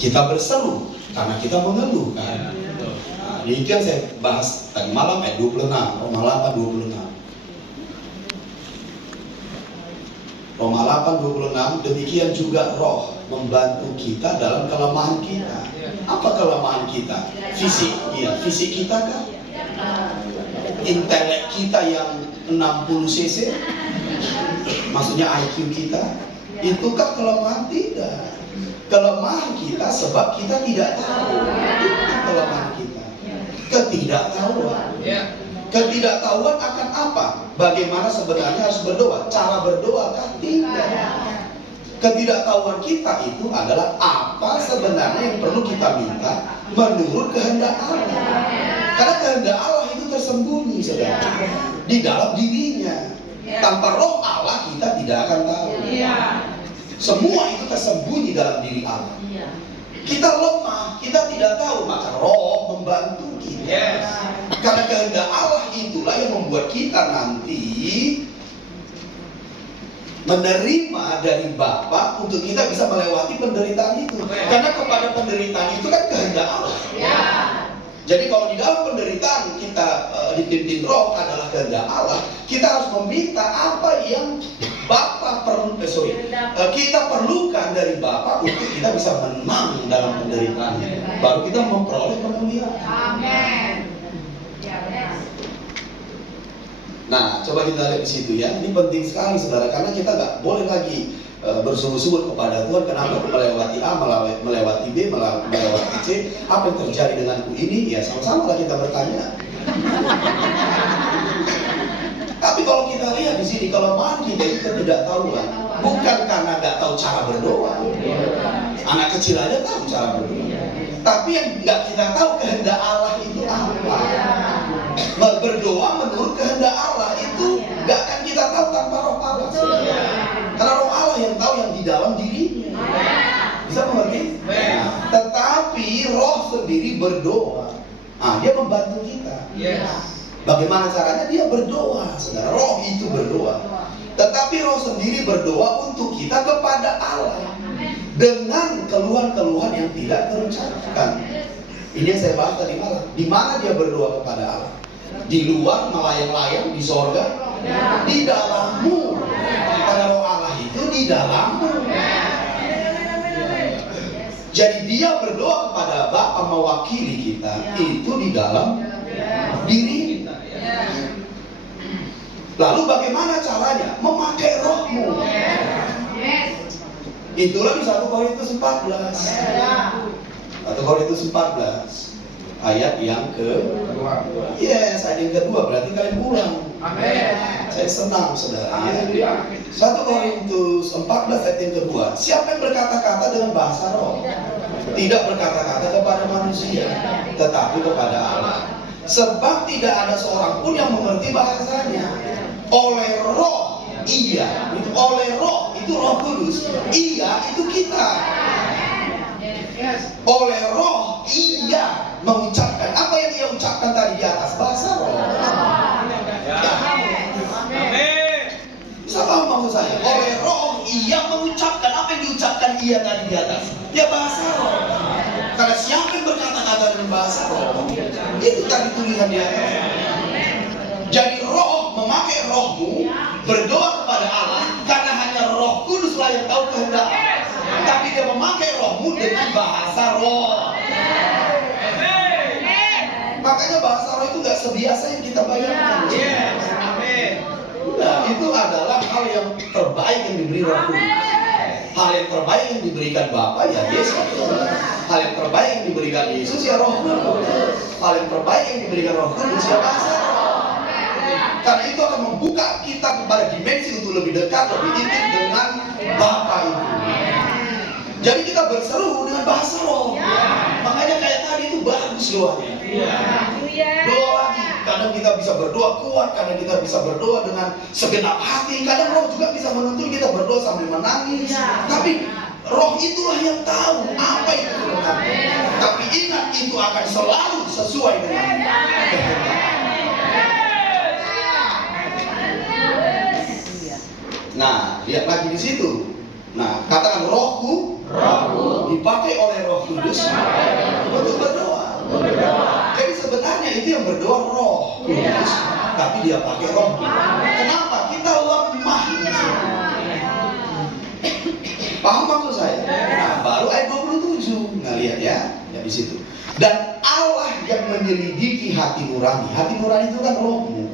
Kita berseru karena kita mengeluh kan. Nah, itu yang saya bahas tadi malam ayat 26, Roma 8 26. Roma 8 26, demikian juga Roh membantu kita dalam kelemahan kita. Apa kelemahan kita? Fisik, iya, fisik kita kan? Intelek kita yang 60 cc, maksudnya IQ kita, itukah kelemahan? Tidak. Kelemahan kita sebab kita tidak tahu. Itu kelemahan kita. Ketidaktahuan. Ketidaktahuan akan apa? Bagaimana sebenarnya harus berdoa? Cara berdoa kan? Tidak. Ketidaktahuan kita itu adalah apa sebenarnya yang perlu kita minta menurut kehendak Allah. Karena kehendak Allah itu tersembunyi, saudara, di dalam dirinya. Tanpa Roh Allah kita tidak akan tahu. Semua itu tersembunyi dalam diri Allah. Kita lemah, kita tidak tahu, maka Roh membantu kita. Karena kehendak Allah itulah yang membuat kita nanti menerima dari Bapa untuk kita bisa melewati penderitaan itu. Karena kepada penderitaan itu kan kehendak Allah. Jadi kalau di dalam penderitaan kita dipimpin Roh adalah kehendak Allah, kita harus meminta apa yang Bapa kita perlukan dari Bapa untuk kita bisa menang dalam penderitaan. Baru kita memperoleh kemuliaan. Amin. Nah, coba kita lihat di situ ya. Ini penting sekali, saudara, karena kita nggak boleh lagi bersungut-sungut kepada Tuhan. Kenapa aku melewati A, melewati B, melewati C? Apa yang terjadi denganku ini? Ya sama-sama lah kita bertanya. Tapi kalau kita lihat di sini, kelemahan kita itu ketidaktahuan, bukan karena nggak tahu cara berdoa. Anak kecil aja tahu cara berdoa. Tapi yang nggak kita tahu kehendak Allah itu apa. Berdoa menurut kehendak Allah itu nggak akan kita tahu tanpa Roh Allah. Karena Roh Allah yang tahu yang di dalam dirinya. Bisa mengerti? Tetapi Roh sendiri berdoa. Dia membantu kita. Bagaimana caranya? Dia berdoa, saudara. Roh itu berdoa. Tetapi Roh sendiri berdoa untuk kita kepada Allah dengan keluhan-keluhan yang tidak terucapkan. Ini yang saya bahas tadi malam. Di mana dia berdoa kepada Allah? Di luar melayang-layang di sorga, di dalammu. Karena Roh Allah itu di dalammu. Jadi dia berdoa kepada Bapa mewakili kita itu di dalam diri. Lalu bagaimana caranya? Memakai Rohmu. Itulah di 1 Korintus 14. 1 Korintus 14 ayat yang kedua. Ayat yang kedua, berarti kalian pulang. Amin. Saya senang, saudara. 1 Korintus 14 ayat yang kedua. Siapa yang berkata-kata dengan bahasa roh? Tidak berkata-kata kepada manusia, tetapi kepada Allah. Sebab tidak ada seorang pun yang mengerti bahasanya. Oleh Roh, iya. Oleh Roh, itu Roh Kudus. Iya, itu kita. Oleh Roh, ia mengucapkan. Apa yang ia ucapkan tadi di atas? Bahasa Roh. Bisa paham maksud saya? Oleh Roh, ia mengucapkan. Apa yang diucapkan ia tadi di atas? Ya bahasa Roh. Karena siapa yang berkata-kata dengan bahasa Roh, itu tadi tulisan di atas. Jadi Roh memakai Rohmu berdoa kepada Allah, karena hanya Roh Kuduslah yang tahu kehendak Allah. Tapi dia memakai Rohmu dengan bahasa Roh. Makanya bahasa Roh itu gak sebiasa yang kita bayangkan. Nah, itu adalah hal yang terbaik yang diberi Roh Kudus. Hal yang terbaik yang diberikan Bapa ya Yesus. Hal yang terbaik yang diberikan Yesus ya Roh Kudus. Hal yang terbaik yang diberikan Roh Kudus ya bahasa Roh. Karena itu akan membuka kita kepada dimensi untuk lebih dekat, lebih intim dengan Bapa itu. Jadi kita berseru dengan bahasa Roh. Makanya kayak tadi itu bagus doanya. Doa lagi. Kadang kita bisa berdoa kuat, kadang kita bisa berdoa dengan segenap hati. Kadang Roh juga bisa menuntun kita berdoa sambil menangis. Tapi Roh itulah yang tahu apa itu sebenarnya. Tapi ingat, itu akan selalu sesuai dengan kehendak. Nah, lihat lagi di situ. Nah, katakan Rohku dipakai oleh Roh Kudus untuk berdoa. Jadi sebenarnya itu yang berdoa Roh Kudus, tapi dia pakai roh. Kenapa? Kita lemah. Paham maksud saya? Nah, baru ayat 27 ngelihat ya di situ. Dan Allah yang menyelidiki hati nurani. Hati nurani itu kan rohmu.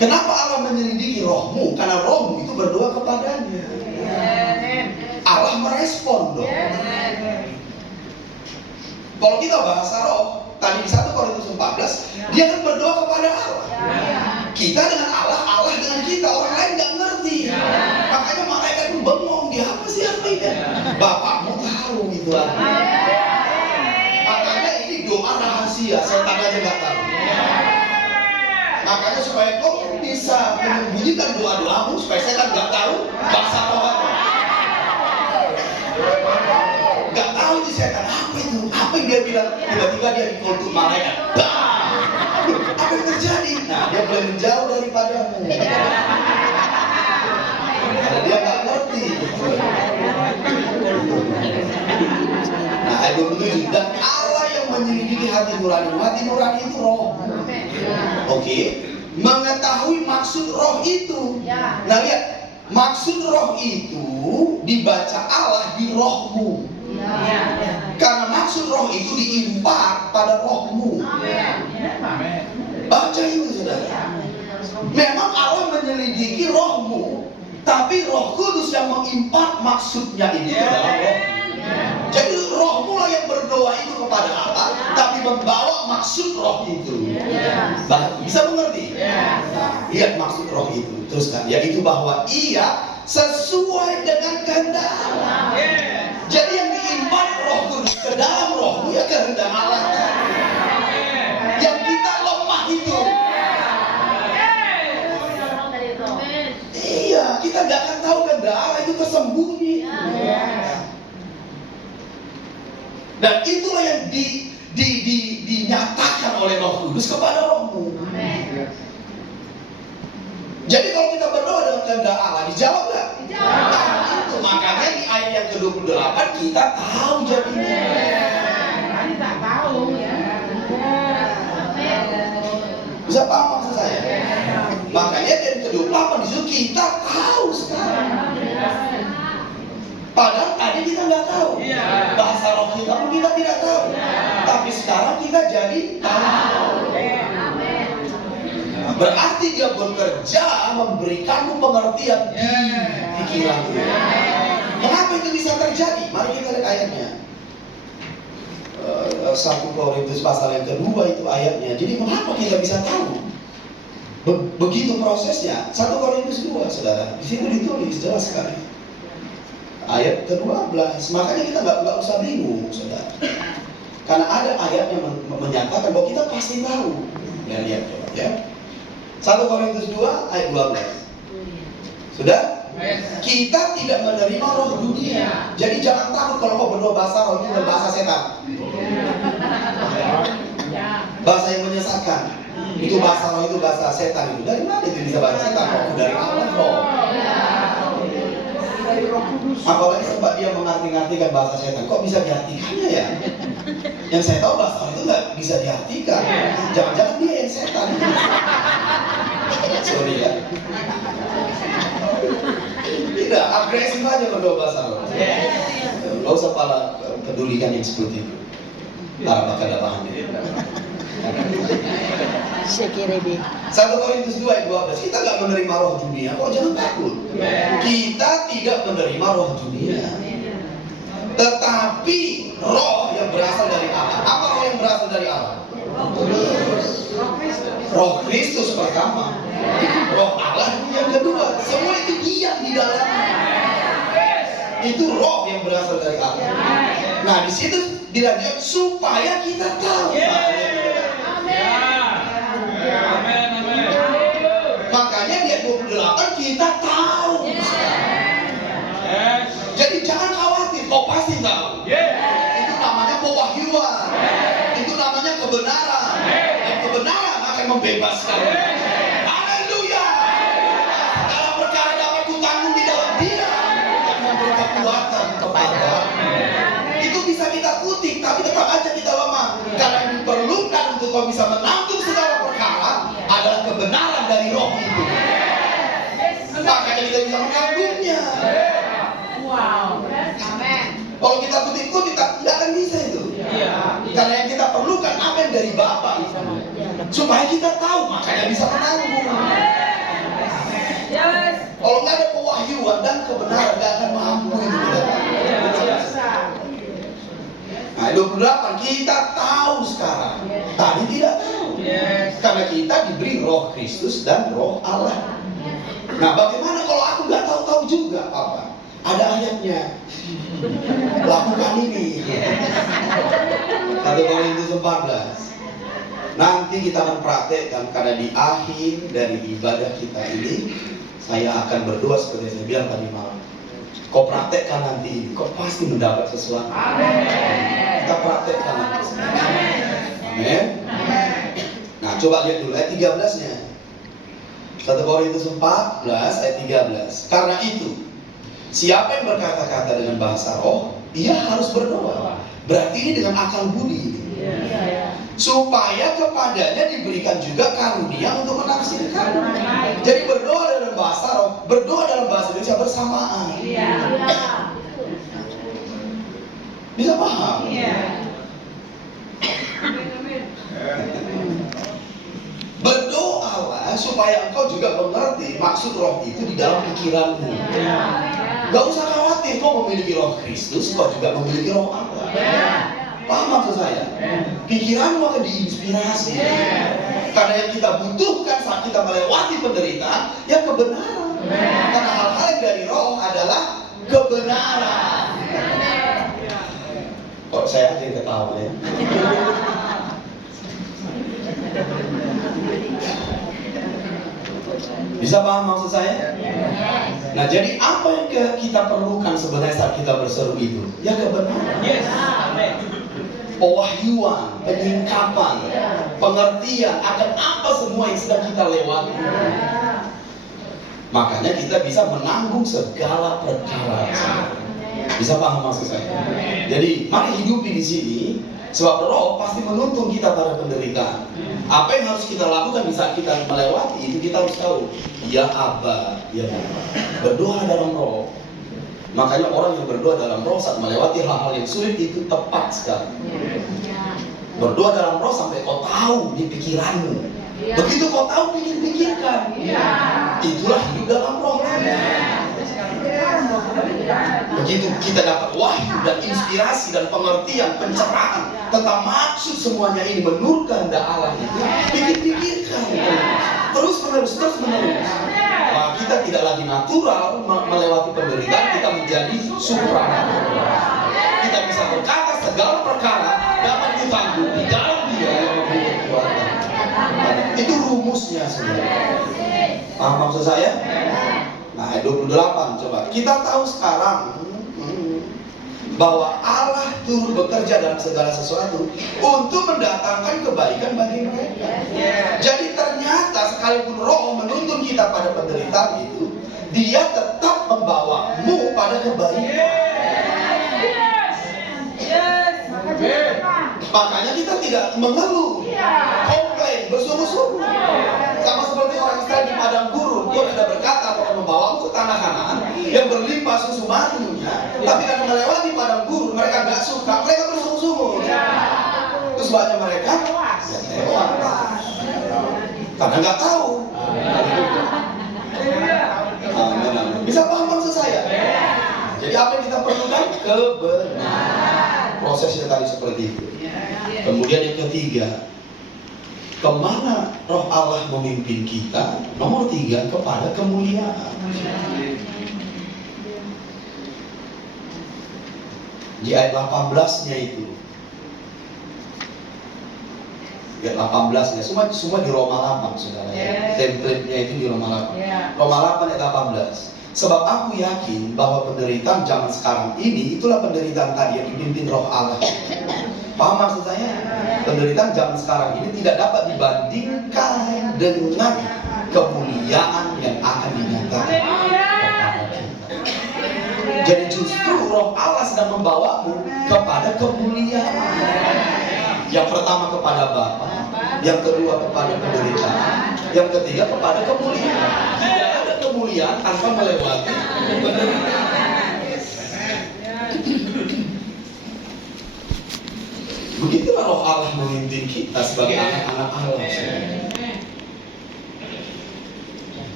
Kenapa Allah menyelidiki rohmu? Karena rohmu itu berdoa kepadanya. Allah merespon dong. Kalau kita bahasa roh, tadi di 1 Korintus 14, dia kan berdoa kepada Allah. Kita dengan Allah, Allah dengan kita. Orang lain nggak ngerti. Makanya malaikat itu bengong, dia apa sih artinya? Bapakmu tahu gitu artinya. Makanya ini doa rahasia, setan aja nggak tahu. Makanya supaya kau bisa menyembunyikan doa-doamu, supaya setan nggak tahu bahasa roh apa. Nggak tahu itu setan apa itu. Apa yang dia bilang? Tiba-tiba dia dikultur malaikat. Apa yang terjadi? Nah, dia boleh menjauh daripadamu. Karena dia nggak ngerti. Nah, ayat 27. Dan Allah yang menyelidiki hati nurani. Hati nurani itu roh. Oke. Mengetahui maksud roh itu. Nah, lihat. Maksud roh itu dibaca Allah di rohmu. Karena maksud roh itu diimpak pada rohmu. Baca itu saudara. Memang Allah menyelidiki rohmu, tapi Roh Kudus yang mengimpak maksudnya itu ke dalam rohmu. Jadi rohmu lah yang berdoa itu kepada Allah, tapi membawa maksud roh itu. Bisa mengerti? Lihat maksud roh itu. Teruskan, yaitu bahwa ia sesuai dengan kehendak Allah. Jadi yang diimpan Roh Kudus ke dalam rohmu ya kehendak Allah. Yang kita lemah itu. Iya, kita nggak akan tahu kehendak Allah itu tersembunyi. Dan itulah yang dinyatakan oleh Roh Kudus kepada rohmu. Jadi kalau kita berdoa dengan kehendak Allah, dijawab nggak? Dijawab. Nah, itu makanya di ayat yang ke-28 kita tahu jadinya. Kita tahu ya. Bisa paham maksud saya? Makanya di ayat ke-28 disitu kita tahu sekarang. Padahal tadi kita nggak tahu. Bahasa roh kita pun kita tidak tahu. Tapi sekarang kita jadi tahu. Berarti dia bekerja memberikanmu pengertian di pikiranmu. Kenapa itu bisa terjadi? Mari kita lihat ayatnya. 1 Korintus pasal yang kedua itu ayatnya. Jadi mengapa kita bisa tahu? Begitu prosesnya. 1 Korintus 2 saudara. Di situ ditulis jelas sekali. Ayat ke-12. Makanya kita nggak usah bingung saudara. Karena ada ayat yang menyatakan bahwa kita pasti tahu. Ya, lihat coba ya. 1 Korintus 2 ayat 12. Sudah? Kita tidak menerima roh dunia. Jadi jangan takut kalau kau berdoa bahasa roh itu bahasa setan. Bahasa yang menyesatkan. Itu bahasa roh itu bahasa setan itu. Dari mana itu bisa bahasa setan? Roh dari Allah roh. Apalagi sebab dia mengarti-artikan bahasa setan. Kok bisa diartikannya ya? Yang saya tahu bahasa roh itu nggak bisa diartikan. Jangan-jangan dia yang setan. Sorry ya. Tidak, agresif aja berdoa bahasa roh. Gak usah pedulikan yang seperti itu. Harap akan ada bahannya. 1 Korintus 2 ayat 12. Kita gak menerima roh dunia. Kok jangan takut. Kita tidak menerima roh dunia, tetapi roh yang berasal dari Allah. Apa roh yang berasal dari Allah? Roh Kristus pertama, roh Allah yang kedua. Semua itu diam di dalamnya. Itu roh yang berasal dari Allah. Nah, di situ dilanjut supaya kita tahu. Makanya di ayat 28 kita tahu. Jadi jangan khawatir, kau pasti tahu. Itu namanya pewahyuan. Itu namanya kebenaran. Dan kebenaran akan membebaskan. Haleluya. Segala perkara dapat kutanggung di dalam Dia yang memberi kekuatan kepada. Itu bisa kita engkau bisa menanggung segala perkara adalah kebenaran dari roh itu. Makanya kita bisa menanggungnya. Wow. Amin. Kalau kita kutip-kutip tidak akan bisa itu. Karena yang kita perlukan amin dari Bapa itu. Supaya kita tahu, makanya bisa menanggung. Kalau nggak ada pewahyuan dan kebenaran, nggak akan mampu itu kita tahu. Nah, 28 kita tahu sekarang. Tadi tidak tahu. Karena kita diberi roh Kristus dan roh Allah. Nah, bagaimana kalau aku nggak tahu-tahu juga, Papa? Ada ayatnya. Lakukan ini. 1 Korintus 14. Nanti kita akan praktekkan, karena di akhir dari ibadah kita ini saya akan berdoa seperti saya bilang tadi malam. Kau praktekkan nanti ini, kau pasti mendapat sesuatu. Kita praktekkan nanti. Amin. Nah, coba lihat dulu ayat 13-nya. 1 Korintus 14 ayat 13. Karena itu, siapa yang berkata-kata dengan bahasa roh, ia harus berdoa. Berarti ini dengan akal budi ini. Supaya kepadanya diberikan juga karunia untuk menafsirkan. Jadi berdoa dalam bahasa roh, berdoa dalam bahasa Indonesia bersamaan. Bisa paham? Berdoalah supaya engkau juga mengerti maksud roh itu di dalam pikiranmu. Gak usah khawatir, kau memiliki roh Kristus, kau juga memiliki roh Allah. Paham maksud saya? Pikiranmu akan diinspirasi. Karena yang kita butuhkan saat kita melewati penderitaan, ya kebenaran. Karena hal-hal yang dari roh adalah kebenaran. Kok saya aja yang ketawa ya? Bisa paham maksud saya? Nah, jadi apa yang kita perlukan sebenarnya saat kita berseru itu? Ya kebenaran. Pewahyuan, penyingkapan, pengertian akan apa semua yang sedang kita lewati. Makanya kita bisa menanggung segala perkara. Bisa paham maksud saya? Jadi mari hidupi di sini, sebab roh pasti menuntun kita pada penderitaan. Apa yang harus kita lakukan di saat kita melewati itu, kita harus tahu. Ya Aba, ya Bapa. Berdoa dalam roh. Makanya orang yang berdoa dalam roh saat melewati hal-hal yang sulit itu tepat sekali. Berdoa dalam roh sampai kau tahu di pikiranmu. Begitu kau tahu, pikirkan. Itulah hidup dalam roh. Begitu kita dapat wahyu dan inspirasi dan pengertian, pencerahan tentang maksud semuanya ini menurut kehendak Allah itu, pikirkan terus menerus. Nah, kita tidak lagi natural melewati penderitaan, kita menjadi supranatural. Kita bisa berkata segala perkara dapat ditanggung di dalam Dia yang memberi kekuatan. Itu rumusnya sebenarnya. Paham maksud saya? Nah, 28 coba. Kita tahu sekarang bahwa Allah turut bekerja dalam segala sesuatu untuk mendatangkan kebaikan bagi mereka. Jadi ternyata sekalipun roh menuntun kita pada penderitaan itu, Dia tetap membawamu pada kebaikan. Makanya kita tidak mengeluh, komplain, bersungguh-sungguh. Sama seperti orang Israel di padang gurun, Tuhan tidak berkata bahwa membawamu ke tanah Kanaan yang berlimpah susu madunya. Tapi karena melewati padang gurun, mereka nggak suka, mereka bersungguh-sungguh. Terus banyak mereka tewas karena nggak tahu. Amin. Bisa paham maksud saya? Jadi apa yang kita perlukan? Kebenaran. Prosesnya tadi seperti itu. Kemudian yang ketiga, kemana roh Allah memimpin kita? Nomor 3, kepada kemuliaan. Di ayat 18-nya itu. Ayat 18-nya, semua di Roma 8, saudara. Template-nya itu di Roma 8. Roma 8 ayat 18. Sebab aku yakin bahwa penderitaan zaman sekarang ini, itulah penderitaan tadi yang dipimpin roh Allah. Paham maksud saya? Penderitaan zaman sekarang ini tidak dapat dibandingkan dengan kemuliaan yang akan dinyatakan kepada kita. Jadi justru roh Allah sedang membawamu kepada kemuliaan. Yang pertama kepada Bapa, Yang kedua kepada penderitaan. Yang ketiga kepada kemuliaan. Tidak ada kemuliaan tanpa melewati penderitaan. Begitulah roh Allah memimpin kita sebagai anak-anak Allah.